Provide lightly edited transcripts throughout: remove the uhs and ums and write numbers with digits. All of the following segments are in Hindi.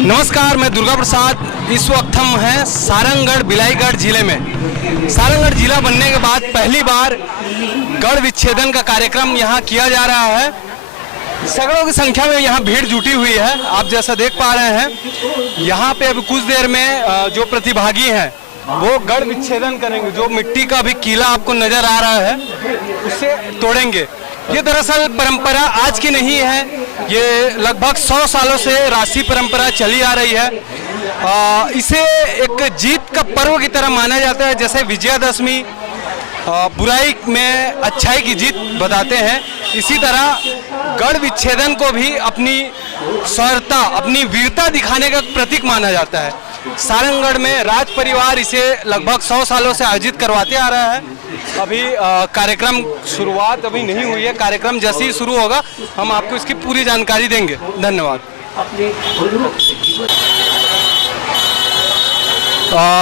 नमस्कार, मैं दुर्गा प्रसाद। इस वक्त हम हैं सारंगगढ़ बिलाईगढ़ जिले में। सारंगगढ़ जिला बनने के बाद पहली बार गढ़ विच्छेदन का कार्यक्रम यहाँ किया जा रहा है। सैकड़ों की संख्या में यहाँ भीड़ जुटी हुई है। आप जैसा देख पा रहे हैं, यहाँ पे अभी कुछ देर में जो प्रतिभागी हैं वो गढ़ विच्छेदन करेंगे। जो मिट्टी का भी कीला आपको नजर आ रहा है उसे तोड़ेंगे। ये दरअसल परंपरा आज की नहीं है, ये लगभग 100 सालों से राष्ट्रीय परंपरा चली आ रही है। इसे एक जीत का पर्व की तरह माना जाता है। जैसे विजयादशमी बुराई में अच्छाई की जीत बताते हैं, इसी तरह गढ़ विच्छेदन को भी अपनी शौर्यता, अपनी वीरता दिखाने का प्रतीक माना जाता है। सारंगगढ़ में राज परिवार इसे लगभग 100 सालों से आयोजित करवाते आ रहा है। अभी कार्यक्रम शुरुआत अभी नहीं हुई है। कार्यक्रम जैसे ही शुरू होगा हम आपको इसकी पूरी जानकारी देंगे। धन्यवाद।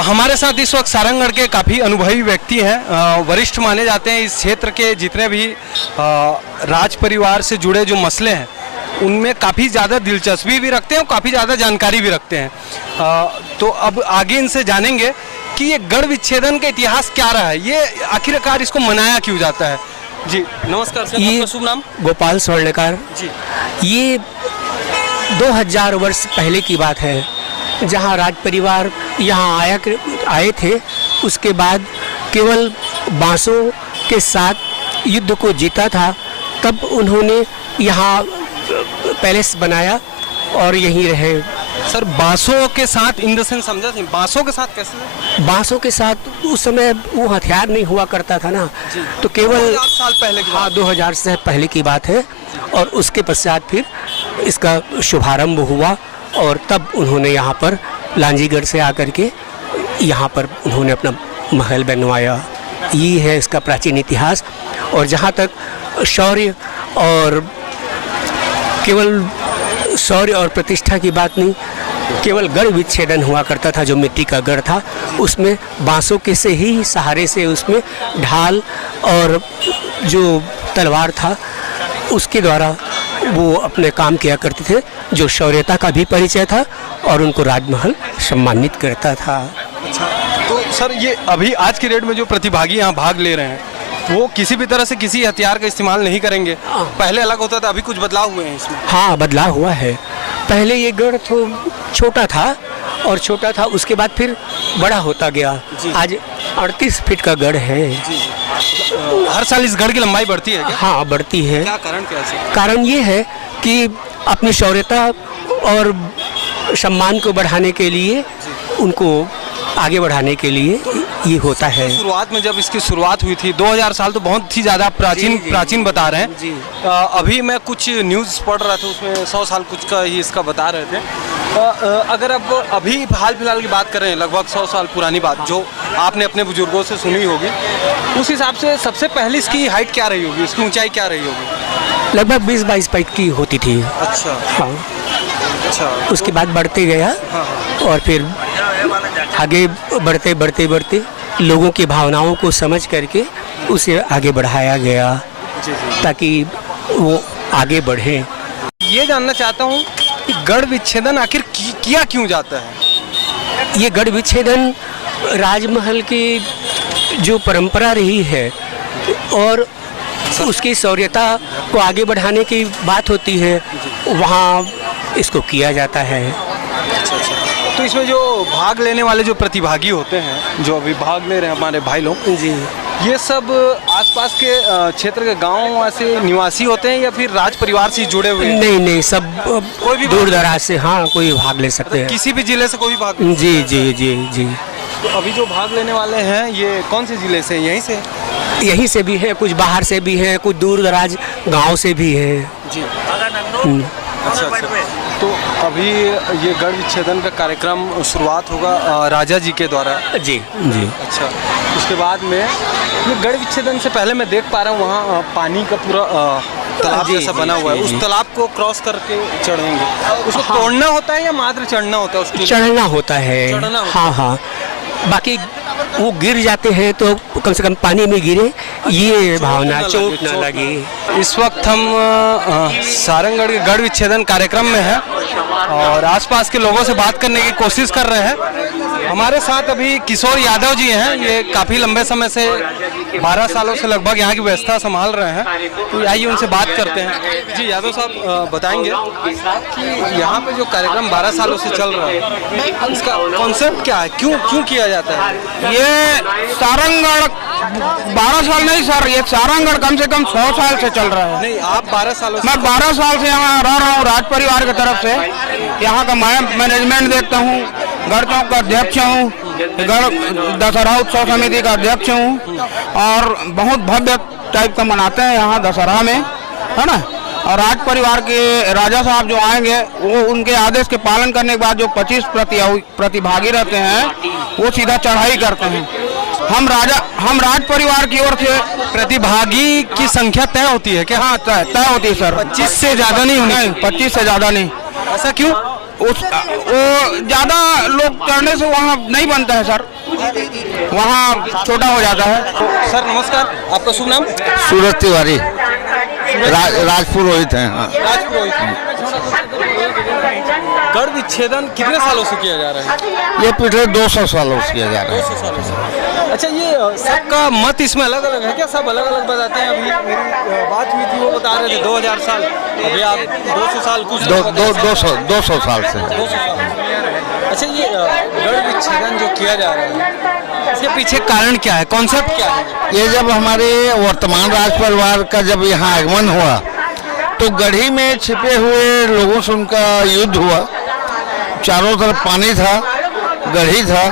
हमारे साथ इस वक्त सारंगगढ़ के काफ़ी अनुभवी व्यक्ति हैं, वरिष्ठ माने जाते हैं। इस क्षेत्र के जितने भी राज परिवार से जुड़े जो मसले हैं उनमें काफ़ी ज़्यादा दिलचस्पी भी रखते हैं और काफ़ी ज़्यादा जानकारी भी रखते हैं। तो अब आगे इनसे जानेंगे कि ये गढ़ विच्छेदन का इतिहास क्या रहा है, ये आखिरकार इसको मनाया क्यों जाता है। जी नमस्कार सर, आपका शुभ नाम? गोपाल स्वर्णकार जी। ये 2000 वर्ष पहले की बात है, जहाँ राज परिवार यहाँ आए थे। उसके बाद केवल बांसों के साथ युद्ध को जीता था, तब उन्होंने यहाँ पैलेस बनाया और यहीं रहे। सर, बांसों के साथ इन द सेंस समझा थी, बांसों के साथ कैसे? बांसों के साथ उस समय वो हथियार नहीं हुआ करता था ना, तो केवल 2000 साल पहले की बात। 2000 से पहले की बात है। और उसके पश्चात फिर इसका शुभारंभ हुआ और तब उन्होंने यहाँ पर लांजीगढ़ से आकर के यहाँ पर उन्होंने अपना महल बनवाया। ये है इसका प्राचीन इतिहास। और जहाँ तक शौर्य और केवल शौर्य और प्रतिष्ठा की बात नहीं, केवल गढ़ विच्छेदन हुआ करता था। जो मिट्टी का गढ़ था उसमें बांसों के से ही सहारे से उसमें ढाल और जो तलवार था उसके द्वारा वो अपने काम किया करते थे, जो शौर्यता का भी परिचय था और उनको राजमहल सम्मानित करता था। अच्छा, तो सर ये अभी आज की डेट में जो प्रतिभागी यहाँ भाग ले रहे हैं वो किसी भी तरह से किसी हथियार का इस्तेमाल नहीं करेंगे। पहले अलग होता था, अभी कुछ बदलाव हुए हैं इसमें। हाँ, बदलाव हुआ है। पहले ये गढ़ तो छोटा था और छोटा था, उसके बाद फिर बड़ा होता गया। आज 38 फीट का गढ़ है। हर साल इस गढ़ की लंबाई बढ़ती है क्या? हाँ, बढ़ती है। क्या कारण क्या है? कारण ये है कि अपनी शौर्यता और सम्मान को बढ़ाने के लिए, उनको आगे बढ़ाने के लिए ये होता है। शुरुआत में जब इसकी शुरुआत हुई थी 2000 साल तो बहुत ही ज़्यादा प्राचीन बता रहे हैं जी। अभी मैं कुछ न्यूज़ पढ़ रहा था, उसमें 100 साल कुछ का ही इसका बता रहे थे। अगर अब अभी हाल फिलहाल की बात करें, लगभग 100 साल पुरानी बात जो आपने अपने बुजुर्गों से सुनी होगी, उस हिसाब से सबसे पहले इसकी हाइट क्या रही होगी, इसकी ऊंचाई क्या रही होगी? लगभग 20-22 फीट की होती थी। अच्छा। हाँ। अच्छा। उसके बाद बढ़ते गया। हाँ। और फिर आगे बढ़ते लोगों की भावनाओं को समझ करके उसे आगे बढ़ाया गया ताकि वो आगे बढ़े। ये जानना चाहता हूँ कि गढ़ विच्छेदन आखिर किया क्यों जाता है? ये गढ़ विच्छेदन राजमहल की जो परंपरा रही है और उसकी शौर्यता को आगे बढ़ाने की बात होती है, वहाँ इसको किया जाता है। तो इसमें जो भाग लेने वाले जो प्रतिभागी होते हैं, जो अभी भाग ले रहे हैं हमारे भाई लोग जी, ये सब आसपास के क्षेत्र के गांव से निवासी होते हैं या फिर राज परिवार से जुड़े हुए हैं? नहीं, सब कोई भी दूर दराज से, हाँ, कोई भाग ले सकते हैं। किसी भी जिले से कोई भी भाग? जी जी जी जी। तो अभी जो भाग लेने वाले हैं ये कौन से जिले से? यहीं से? यहीं से भी है, कुछ बाहर से भी है, कुछ दूर दराज गाँव से भी है। जी। अच्छा। तो अभी ये गढ़ विच्छेदन का कार्यक्रम शुरुआत होगा राजा जी के द्वारा? जी जी। अच्छा, उसके बाद में ये गढ़ विच्छेदन से पहले मैं देख पा रहा हूँ वहाँ पानी का पूरा तालाब जैसा बना हुआ है। उस तालाब को क्रॉस करके चढ़ेंगे, उसको तोड़ना होता है या मात्र चढ़ना होता है? उसको चढ़ना होता है। चढ़ना होता हाँ हाँ, बाकी वो गिर जाते हैं तो कम से कम पानी में गिरे, ये भावना, चोट न लगे। इस वक्त हम सारंगगढ़ के गढ़ विच्छेदन कार्यक्रम में हैं और आसपास के लोगों से बात करने की कोशिश कर रहे हैं। हमारे साथ अभी किशोर यादव जी हैं, ये काफ़ी लंबे समय से 12 सालों से लगभग यहाँ की व्यवस्था संभाल रहे हैं, तो आइए उनसे बात करते हैं। जी यादव साहब बताएंगे कि यहाँ पे जो कार्यक्रम 12 सालों से चल रहा है, इसका कॉन्सेप्ट क्या है, क्यों किया जाता है? ये सारंगगढ़ 12 साल नहीं सर, ये सारंगगढ़ कम से कम 100 साल से चल रहा है। नहीं, आप 12 सालों से? मैं 12 साल से यहाँ रह रहा हूँ, राज परिवार की तरफ से यहाँ का मैनेजमेंट देखता हूँ, गढ़ चौक का अध्यक्ष हूँ, गढ़ दशहरा उत्सव समिति का अध्यक्ष हूँ, और बहुत भव्य टाइप का मनाते हैं यहाँ दशहरा में, है ना। और राज परिवार के राजा साहब जो आएंगे, वो उनके आदेश के पालन करने के बाद जो 25 प्रतिभागी रहते हैं, वो सीधा चढ़ाई करते हैं। हम राज परिवार की ओर से प्रतिभागी की संख्या तय होती है क्या? हाँ, तय होती है सर। 25 से ज्यादा नहीं होनी? 25 से ज्यादा नहीं। ऐसा क्यों? वो ज्यादा लोग चढ़ने से वहाँ नहीं बनता है सर, वहाँ छोटा हो जाता है। सर नमस्कार, आपका शुभ नाम? सूरज तिवारी, राजपुरोहित हैं। हाँ। गढ़ विच्छेदन कितने सालों से किया जा रहा है? ये पिछले 200 सालों से किया जा रहा है। 200 सालों से। अच्छा, ये सबका मत इसमें अलग अलग है क्या? सब अलग अलग बताते हैं? अभी मेरी बात हुई थी, वो बता रहे थे 2000 साल, अभी आप 200 साल कुछ 200 साल से। 200 साल। अच्छा, ये गढ़ विच्छेदन जो किया जा रहा है, इसके पीछे कारण क्या है, कॉन्सेप्ट क्या है? ये जब हमारे वर्तमान राज परिवार का जब यहाँ आगमन हुआ, तो गढ़ी में छिपे हुए लोगों से उनका युद्ध हुआ। चारों तरफ पानी था, गढ़ी था,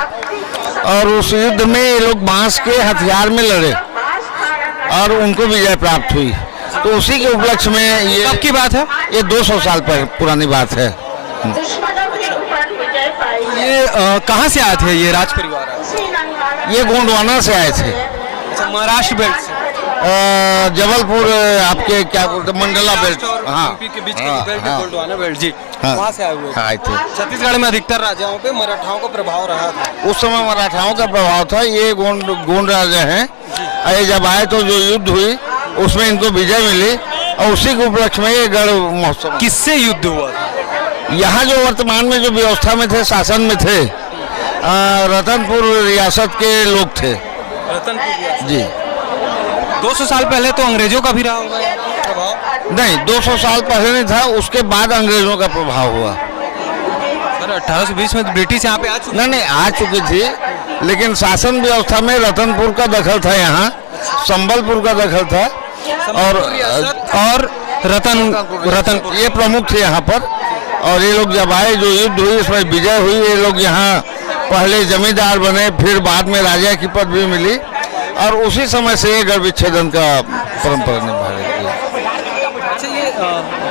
और उस युद्ध में ये लोग बांस के हथियार में लड़े और उनको विजय प्राप्त हुई। तो उसी के उपलक्ष्य में ये कब की बात है? ये 200 साल पुरानी बात है। ये कहाँ से आए थे ये राज परिवार? ये गोंडवाना से आए थे। अच्छा, महाराष्ट्र बेल्ट से? जबलपुर, आपके क्या बोलते, मंडला बेल्ट। हाँ, यूपी के बीच का बेल्ट है गोंडवाना बेल्ट जी। हाँ, वहाँ से आए हुए आए थे। छत्तीसगढ़ में अधिकतर राजाओं पे मराठाओं का प्रभाव रहा था। उस समय मराठाओं का प्रभाव था। ये गोंड राजा हैं। ये जब आए तो जो युद्ध हुई उसमें इनको विजय मिली, और उसी के उपलक्ष्य में ये गढ़ महोत्सव। किससे युद्ध हुआ? यहाँ जो वर्तमान में जो व्यवस्था में थे, शासन में थे, रतनपुर रियासत के लोग थे। रतनपुर जी। 200 साल पहले तो अंग्रेजों का भी रहा होगा प्रभाव? नहीं, 200 साल पहले नहीं था, उसके बाद अंग्रेजों का प्रभाव हुआ। सर 1820 में ब्रिटिश यहाँ पे आ चुके? नहीं, आ चुकी थी, लेकिन शासन व्यवस्था में रतनपुर का दखल था, यहाँ संबलपुर का दखल था, और रतनपुर ये प्रमुख थे यहाँ पर। और ये लोग जब आए, जो युद्ध हुई उसमें विजय हुई, ये लोग यहाँ पहले जमींदार बने, फिर बाद में राजा की पदवी मिली, और उसी समय से ये गढ़ विच्छेदन का परंपरा निभा रही है। अच्छा, ये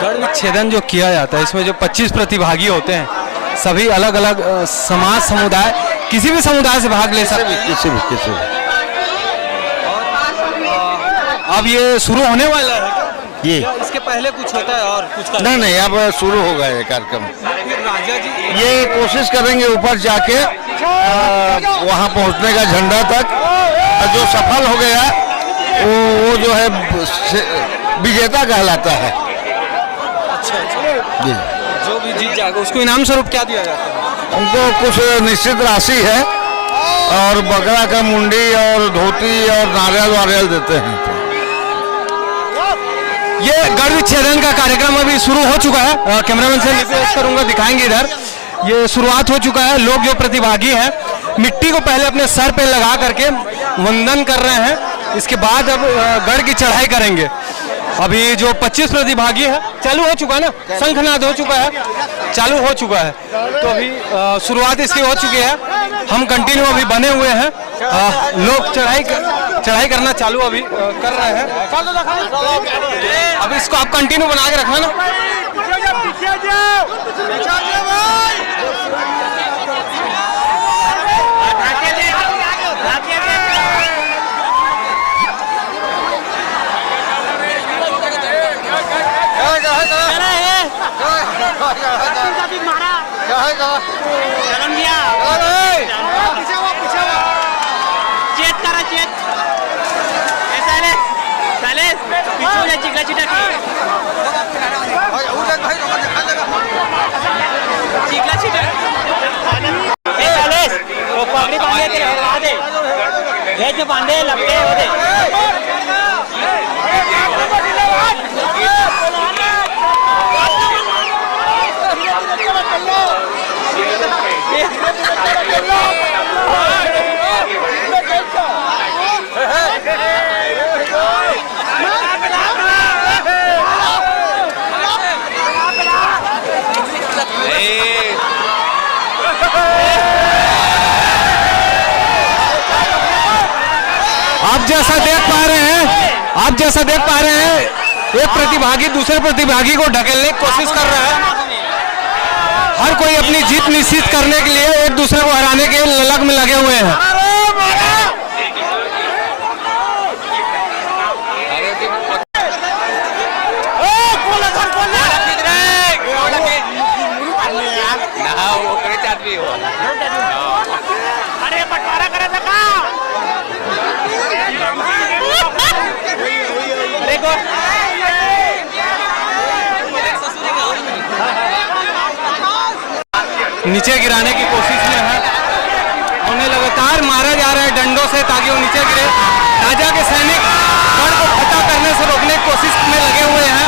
गढ़ विच्छेदन जो किया जाता है, इसमें जो 25 प्रतिभागी होते हैं, सभी अलग अलग समाज, समुदाय, किसी भी समुदाय से भाग ले सकते हैं? किसी भी। अब ये शुरू होने वाला है ये क्या? इसके पहले कुछ होता है और कुछ? नहीं, अब शुरू होगा ये कार्यक्रम। राजा जी ये कोशिश करेंगे ऊपर जाके वहाँ पहुँचने का, झंडा तक, और जो सफल हो गया वो जो है विजेता कहलाता है। अच्छा, जी। जो भी जीत जाएगा उसको इनाम स्वरूप क्या दिया जाता है? उनको कुछ निश्चित राशि है, और बकरा का मुंडी और धोती और नारियल देते हैं। ये गढ़ विच्छेदन का कार्यक्रम अभी शुरू हो चुका है। कैमरामैन से रिक्वेस्ट करूंगा, दिखाएंगे इधर। ये शुरुआत हो चुका है। लोग जो प्रतिभागी हैं, मिट्टी को पहले अपने सर पे लगा करके वंदन कर रहे हैं, इसके बाद अब गढ़ की चढ़ाई करेंगे। अभी जो 25 प्रतिभागी है, चालू हो चुका है ना, शंखनाद हो चुका है, चालू हो चुका है, तो अभी शुरुआत इसकी हो चुकी है। हम कंटिन्यू अभी बने हुए हैं, लोग चढ़ाई करना चालू अभी कर रहे हैं। अभी इसको आप कंटिन्यू बना के रखना ना। बांधे लपटे होते आप जैसा देख पा रहे हैं एक प्रतिभागी दूसरे प्रतिभागी को ढकेलने की कोशिश कर रहा है। हर कोई अपनी जीत निश्चित करने के लिए एक दूसरे को हराने के ललक में लगे हुए हैं। नीचे गिराने की कोशिश में है, उन्हें लगातार मारा जा रहा है डंडों से ताकि वो नीचे गिरे। राजा के सैनिक गढ़ को फतह करने से रोकने की कोशिश में लगे हुए हैं।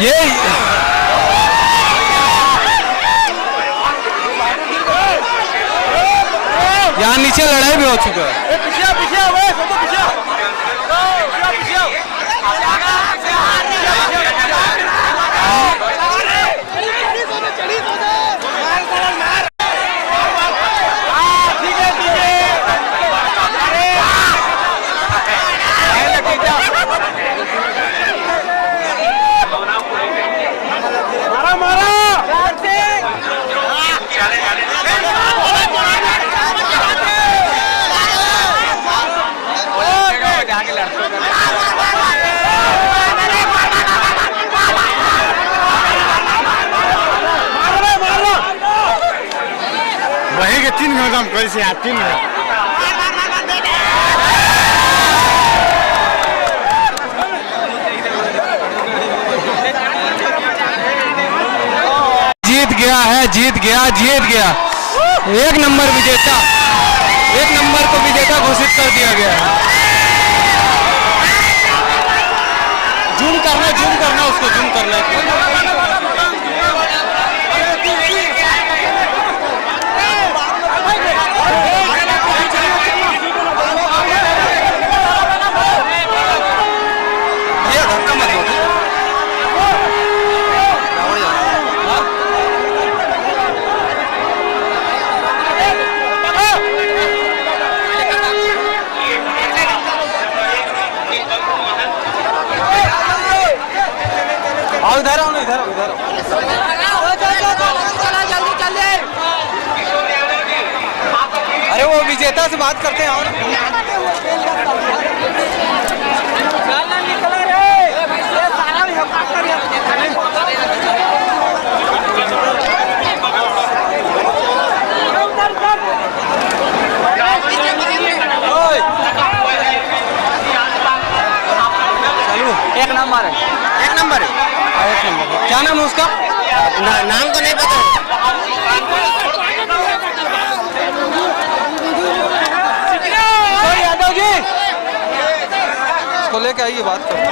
ये यहाँ नीचे लड़ाई भी हो चुका है। वही के 3 घंटा हम कैसे आ 3 घंटा जीत गया है, जीत गया। एक नंबर विजेता, एक नंबर को विजेता घोषित कर दिया गया है। जूम करना उसको जूम करना है। इधर आओ ना, इधर अरे वो विजेता से बात करते हैं। और एक नंबर है। क्या नाम है उसका? नाम तो नहीं पता। यादव जी इसको लेके आइए, बात करते हैं।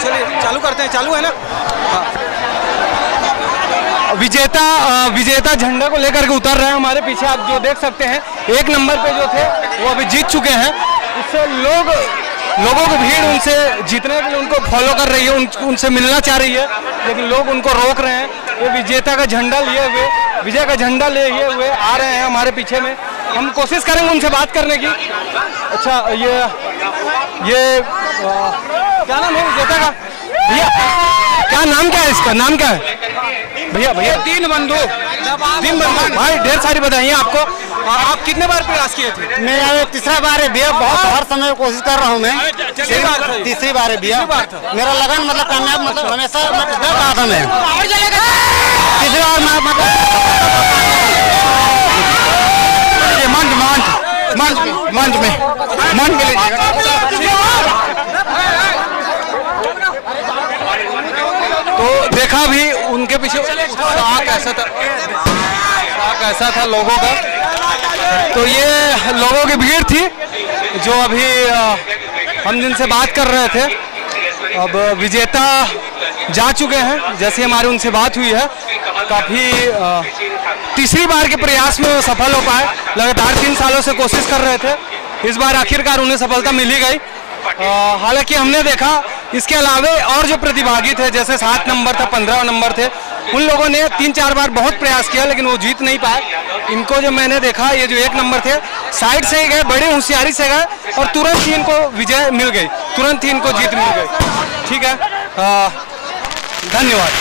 चलिए चालू करते हैं। चालू है ना? हाँ। विजेता झंडा को लेकर के उतर रहे हैं। हमारे पीछे आप जो देख सकते हैं, एक नंबर पे जो थे वो अभी जीत चुके हैं। इससे लोगों की भीड़ उनसे जीतने के लिए उनको फॉलो कर रही है, उनसे मिलना चाह रही है, लेकिन लोग उनको रोक रहे हैं। ये विजेता का झंडा लिए हुए, विजय का झंडा लिए हुए आ रहे हैं हमारे पीछे में। हम कोशिश करेंगे उनसे बात करने की। अच्छा, ये क्या नाम है विजेता का? भैया क्या नाम क्या है इसका? नाम क्या है भैया? 3 बंदूक भाई, ढेर सारी बधाइयाँ आपको। आप कितने बार प्रयास किए थे? मेरा तीसरा बार है भैया। बहुत हर समय कोशिश कर रहा हूँ मैं। तीसरी बार है भैया। मेरा लगन मतलब कामयाब, मतलब हमेशा मैं रहा था मैं। पिछली बार मैं मंच में लीजिएगा। तो देखा भी उनके पीछे उत्साह कैसा था लोगों का। तो ये लोगों की भीड़ थी जो अभी हम जिनसे बात कर रहे थे। अब विजेता जा चुके हैं, जैसे हमारी उनसे बात हुई है। काफ़ी तीसरी बार के प्रयास में वो सफल हो पाए। लगातार 3 सालों से कोशिश कर रहे थे, इस बार आखिरकार उन्हें सफलता मिल ही गई। हालांकि हमने देखा इसके अलावे और जो प्रतिभागी थे, जैसे 7 नंबर था, 15 नंबर थे, उन लोगों ने 3-4 बार बहुत प्रयास किया लेकिन वो जीत नहीं पाए। इनको जो मैंने देखा, ये जो 1 नंबर थे, साइड से ही गए, बड़ी होशियारी से गए और तुरंत ही इनको विजय मिल गई, तुरंत ही इनको जीत मिल गई। ठीक है, धन्यवाद।